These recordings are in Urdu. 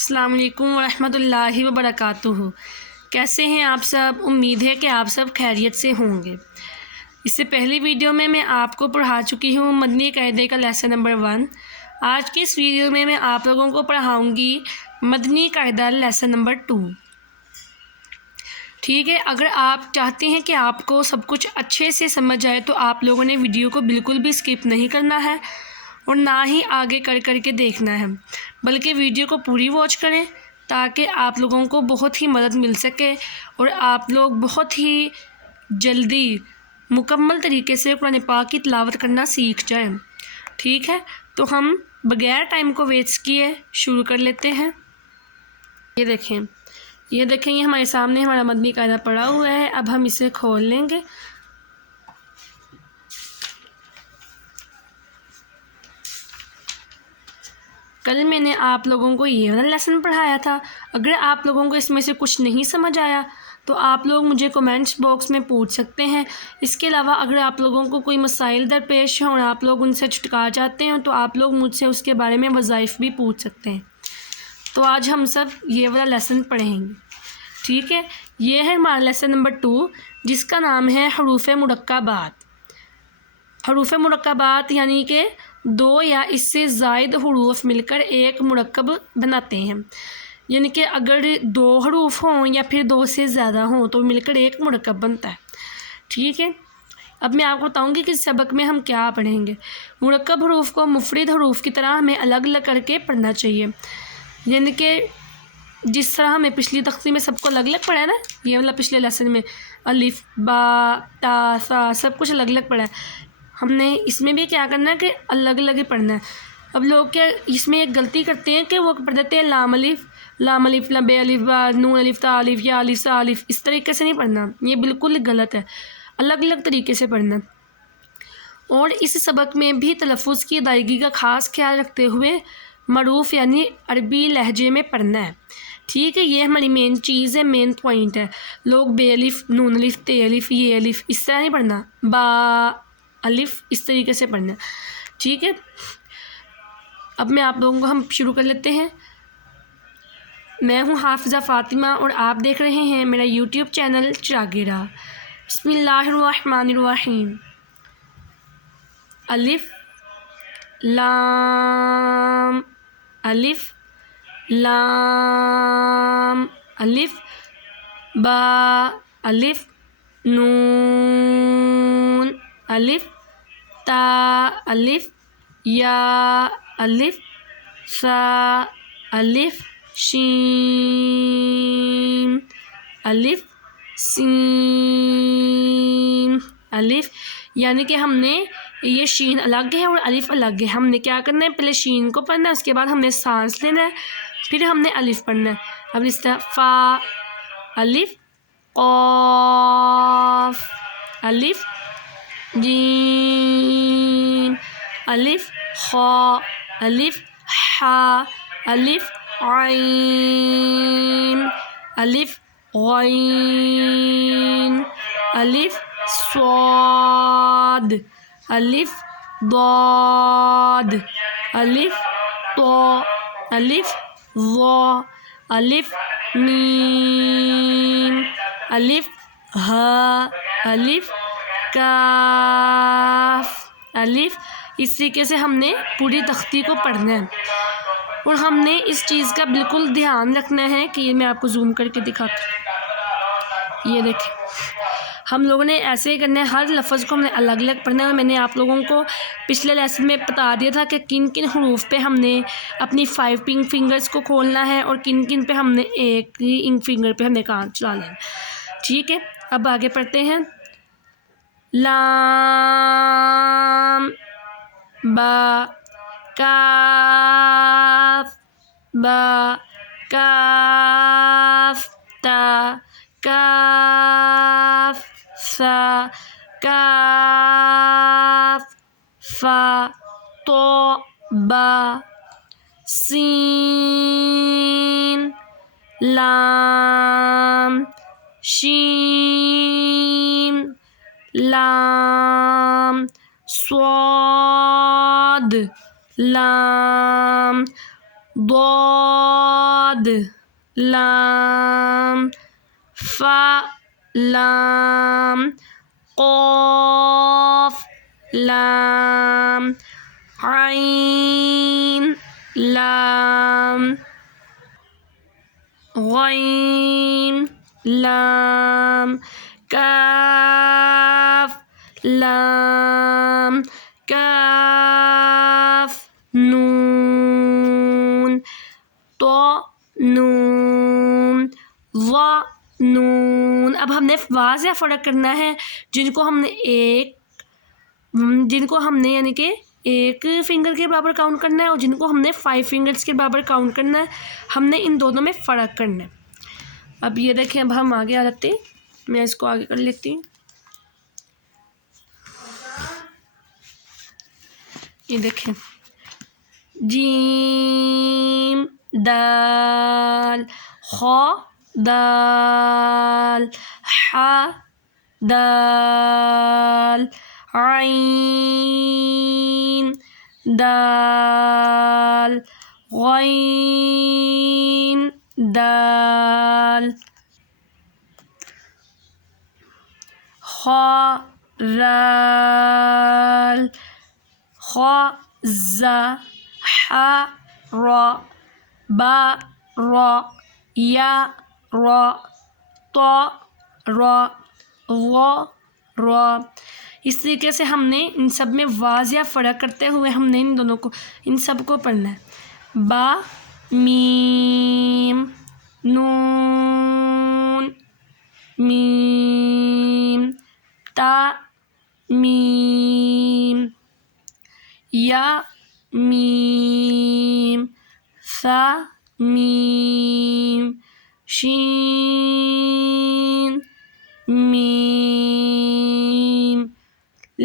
السلام علیکم ورحمۃ اللہ وبرکاتہ۔ کیسے ہیں آپ سب؟ امید ہے کہ آپ سب خیریت سے ہوں گے۔ اس سے پہلی ویڈیو میں آپ کو پڑھا چکی ہوں مدنی قاعدے کا لیسن نمبر 1۔ آج کی اس ویڈیو میں آپ لوگوں کو پڑھاؤں گی مدنی قاعدہ لیسن نمبر 2۔ ٹھیک ہے، اگر آپ چاہتے ہیں کہ آپ کو سب کچھ اچھے سے سمجھ آئے تو آپ لوگوں نے ویڈیو کو بالکل بھی اسکپ نہیں کرنا ہے اور نہ ہی آگے کر کے دیکھنا ہے، بلکہ ویڈیو کو پوری واچ کریں تاکہ آپ لوگوں کو بہت ہی مدد مل سکے اور آپ لوگ بہت ہی جلدی مکمل طریقے سے قرآن پاک کی تلاوت کرنا سیکھ جائیں۔ ٹھیک ہے، تو ہم بغیر ٹائم کو ویسٹ کیے شروع کر لیتے ہیں۔ یہ دیکھیں یہ ہمارے سامنے ہمارا مدنی قاعدہ پڑا ہوا ہے۔ اب ہم اسے کھول لیں گے۔ کل میں نے آپ لوگوں کو یہ والا لیسن پڑھایا تھا۔ اگر آپ لوگوں کو اس میں سے کچھ نہیں سمجھ آیا تو آپ لوگ مجھے کومنٹس باکس میں پوچھ سکتے ہیں۔ اس کے علاوہ اگر آپ لوگوں کو کوئی مسائل درپیش ہوں اور آپ لوگ ان سے چھٹکارا چاہتے ہیں تو آپ لوگ مجھ سے اس کے بارے میں وظائف بھی پوچھ سکتے ہیں۔ تو آج ہم سب یہ والا لیسن پڑھیں گے۔ ٹھیک ہے، یہ ہے ہمارا لیسن نمبر 2، جس کا نام ہے حروف مرکبات۔ حروف مرکبات یعنی کہ 2 یا اس سے زائد حروف مل کر ایک مرکب بناتے ہیں، یعنی کہ اگر 2 حروف ہوں یا پھر 2 سے زیادہ ہوں تو مل کر ایک مرکب بنتا ہے۔ ٹھیک ہے، اب میں آپ کو بتاؤں گی کہ اس سبق میں ہم کیا پڑھیں گے۔ مرکب حروف کو مفرد حروف کی طرح ہمیں الگ الگ کر کے پڑھنا چاہیے، یعنی کہ جس طرح ہمیں پچھلی تختی میں سب کو الگ الگ پڑھا ہے نا، یہ والا پچھلے لیسن میں الف با تا سا سب کچھ الگ الگ پڑھا ہے، ہم نے اس میں بھی کیا کرنا ہے کہ الگ الگ ہی پڑھنا ہے۔ اب لوگ کیا اس میں ایک غلطی کرتے ہیں کہ وہ پڑھ دیتے ہیں لام الف لام بے الف با نون الف تا الف یا الف سا الف، اس طریقے سے نہیں پڑھنا، یہ بالکل غلط ہے، الگ الگ طریقے سے پڑھنا۔ اور اس سبق میں بھی تلفظ کی ادائیگی کا خاص خیال رکھتے ہوئے معروف یعنی عربی لہجے میں پڑھنا ہے۔ ٹھیک ہے، یہ ہماری مین چیز ہے، مین پوائنٹ ہے۔ لوگ بے الف نون الف تے الف یہ الف اس طرح نہیں پڑھنا، با الف اس طریقے سے پڑھنا۔ ٹھیک ہے، اب میں آپ لوگوں کو ہم شروع کر لیتے ہیں۔ میں ہوں حافظہ فاطمہ اور آپ دیکھ رہے ہیں میرا یوٹیوب چینل چراغیرہ۔ بسم اللہ الرحمن الرحیم۔ الف لام الف لام الف با الف نون الف تا الف یا الف سا الف شین الف سین الف، یعنی کہ ہم نے یہ شین الگ ہے اور الف الگ ہے۔ ہم نے کیا کرنا ہے، پہلے شین کو پڑھنا ہے، اس کے بعد ہم نے سانس لینا ہے، پھر ہم نے الف پڑھنا ہے۔ اب اس طرح فا الف قاف الف جیم الف خا الف حا الف عین الف غین الف صاد الف ضاد الف طا الف ظا الف میم الف ہا الف کاف الف۔ اس طریقے سے ہم نے پوری تختی کو پڑھنا ہے اور ہم نے اس چیز کا بالکل دھیان رکھنا ہے کہ یہ میں آپ کو زوم کر کے دکھاتی ہوں۔ یہ دیکھیں، ہم لوگوں نے ایسے ہی کرنا ہے، ہر لفظ کو ہم نے الگ الگ پڑھنا ہے۔ اور میں نے آپ لوگوں کو پچھلے لیسن میں بتا دیا تھا کہ کن کن حروف پہ ہم نے اپنی 5 فنگرز کو کھولنا ہے اور کن کن پہ ہم نے ایک ہی فنگر پہ ہم نے کام چلانا ہے۔ ٹھیک ہے، اب آگے پڑھتے ہیں۔ لام با کاف با کاف تا کاف سا کاف فا طا با سین لام شین لام صاد لام ضاد لام فا لام قاف لام عین لام غین لام کاف لام کاف نون تو نون ظا نون. اب ہم نے واضح فرق کرنا ہے جن کو ہم نے یعنی کہ ایک فنگر کے برابر کاؤنٹ کرنا ہے اور جن کو ہم نے 5 فنگرز کے برابر کاؤنٹ کرنا ہے. ہم نے ان دونوں میں فرق کرنا ہے. اب یہ دیکھیں اب ہم آگے آ جاتے ہیں. میں اس کو آگے کر لیتی ہوں. یہ دیکھیں جیم دال خا دال حا دال عین دال غین دال خا رال خا زا حا را با را یا را طا را ظا را. اس طریقے سے ہم نے ان سب میں واضح فرق کرتے ہوئے ہم نے ان سب کو پڑھنا ہے. با میم نون میم تا میم یا میم ثا میم شین میم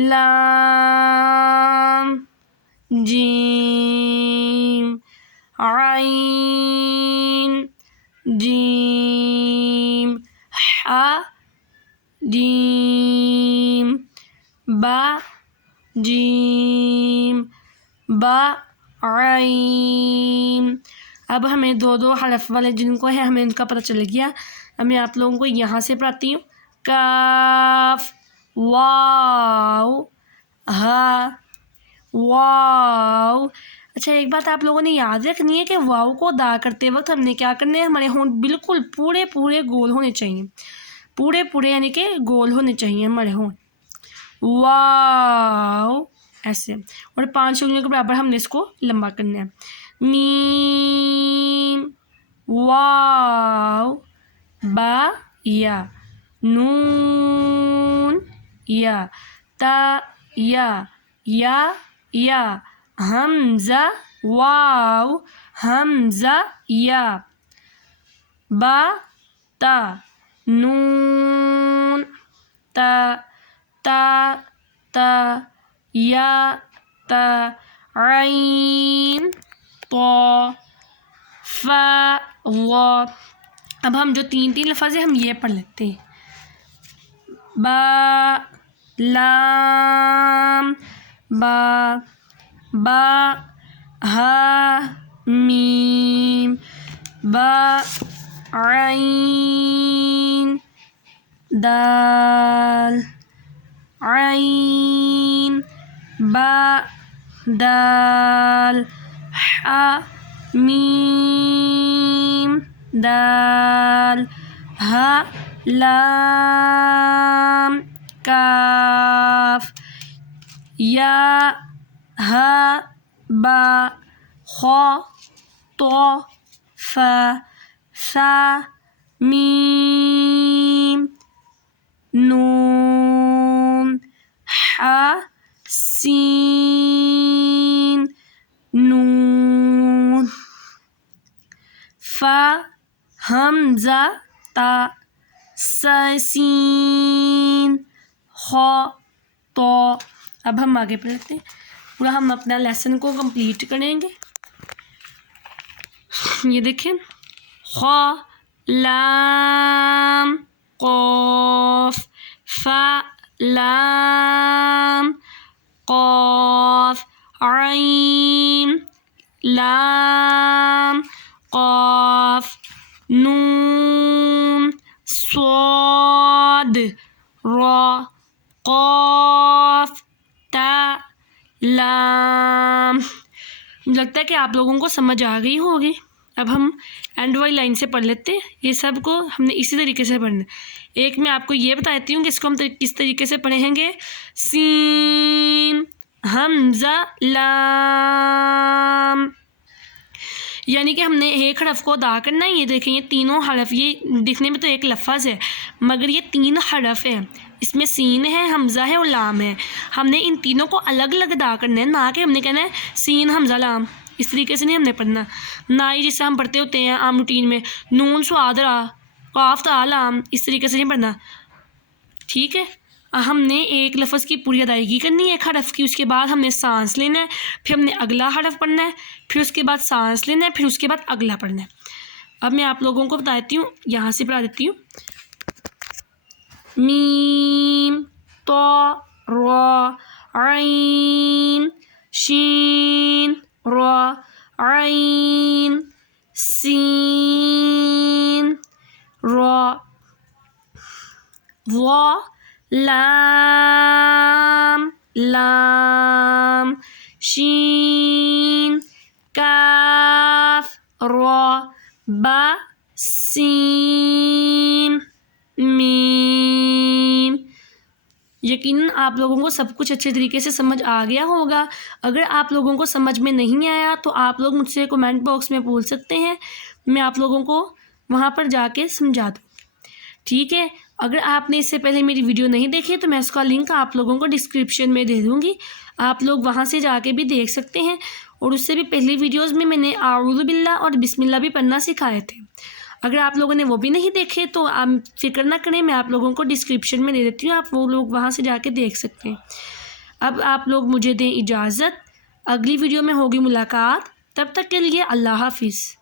لام جیم عین جیم حا جیم با جیم با عین. اب ہمیں دو حرف والے جن کو ہے ہمیں ان کا پتہ چل گیا. اب میں آپ لوگوں کو یہاں سے پڑھاتی ہوں. کاف واو ہا واو. اچھا ایک بات آپ لوگوں نے یاد رکھنی ہے کہ واو کو ادا کرتے وقت ہم نے کیا کرنا ہے, ہمارے ہونٹ بالکل پورے گول ہونے چاہیے. پورے یعنی کہ گول ہونے چاہیے ہمارے ہونٹ. واو ایسے, اور 5 انگلیوں کے برابر ہم نے اس کو لمبا کرنا ہے. میم واو با یا نون یا تا یا حمزہ واو حمزہ یا با تا نون تا یا تا عین طا فا ظا. اب ہم جو 3 لفظ ہیں ہم یہ پڑھ لیتے ہیں. با لام با ہا میم با عین دال عین با دال حا میم دال ہا لام کاف یا ہا با خا طا فا ثا میم نون حا سین نون فا حمزہ تا سین خا تو. اب ہم آگے پڑھتے ہیں. پورا ہم اپنا لیسن کو کمپلیٹ کریں گے. یہ دیکھیں خا لام قاف فا لام قاف عین لام قاف نون صاد را قاف تا لام۔ مجھے لگتا ہے کہ آپ لوگوں کو سمجھ آ گئی ہوگی۔ اب ہم اینڈ والی لائن سے پڑھ لیتے ہیں۔ یہ سب کو ہم نے اسی طریقے سے پڑھنا ہے۔ ایک میں آپ کو یہ بتاتی ہوں کہ اس کو ہم کس طریقے سے پڑھیں گے۔ سین حمزہ لام، یعنی کہ ہم نے ایک حرف کو ادا کرنا ہے۔ یہ دیکھیں یہ تینوں حرف، یہ دکھنے میں تو ایک لفظ ہے مگر یہ 3 حرف ہیں۔ اس میں سین ہے، حمزہ ہے اور لام ہے۔ ہم نے ان تینوں کو الگ الگ ادا کرنا ہے، نہ کہ ہم نے کہنا ہے سین حمزہ لام۔ اس طریقے سے نہیں ہم نے پڑھنا، نہ ہی جس سے ہم پڑھتے ہوتے ہیں عام روٹین میں نون صاد را قاف تا لام، اس طریقے سے نہیں پڑھنا، ٹھیک ہے۔ ہم نے ایک لفظ کی پوری ادائیگی کرنی ہے ایک حرف کی، اس کے بعد ہم نے سانس لینا ہے، پھر ہم نے اگلا حرف پڑھنا ہے، پھر اس کے بعد سانس لینا ہے، پھر اس کے بعد اگلا پڑھنا ہے۔ اب میں آپ لوگوں کو بتا دیتی ہوں، یہاں سے پڑھا دیتی ہوں۔ میم طا را عین شین را عین سین را وا لام لام شین کاف را با سین میم۔ یقیناً آپ لوگوں کو سب کچھ اچھے طریقے سے سمجھ آ گیا ہوگا۔ اگر آپ لوگوں کو سمجھ میں نہیں آیا تو آپ لوگ مجھ سے کمنٹ باکس میں پوچھ سکتے ہیں، میں آپ لوگوں کو وہاں پر جا کے سمجھا دوں، ٹھیک ہے۔ اگر آپ نے اس سے پہلے میری ویڈیو نہیں دیکھی تو میں اس کا لنک آپ لوگوں کو ڈسکرپشن میں دے دوں گی، آپ لوگ وہاں سے جا کے بھی دیکھ سکتے ہیں۔ اور اس سے بھی پہلی ویڈیوز میں نے اعوذ باللہ اور بسم اللہ بھی پڑھنا سکھائے تھے۔ اگر آپ لوگوں نے وہ بھی نہیں دیکھے تو آپ فکر نہ کریں، میں آپ لوگوں کو ڈسکرپشن میں دے دیتی ہوں، آپ وہ لوگ وہاں سے جا کے دیکھ سکتے ہیں۔ اب آپ لوگ مجھے دیں اجازت، اگلی ویڈیو میں ہوگی ملاقات، تب تک کے لیے اللہ حافظ۔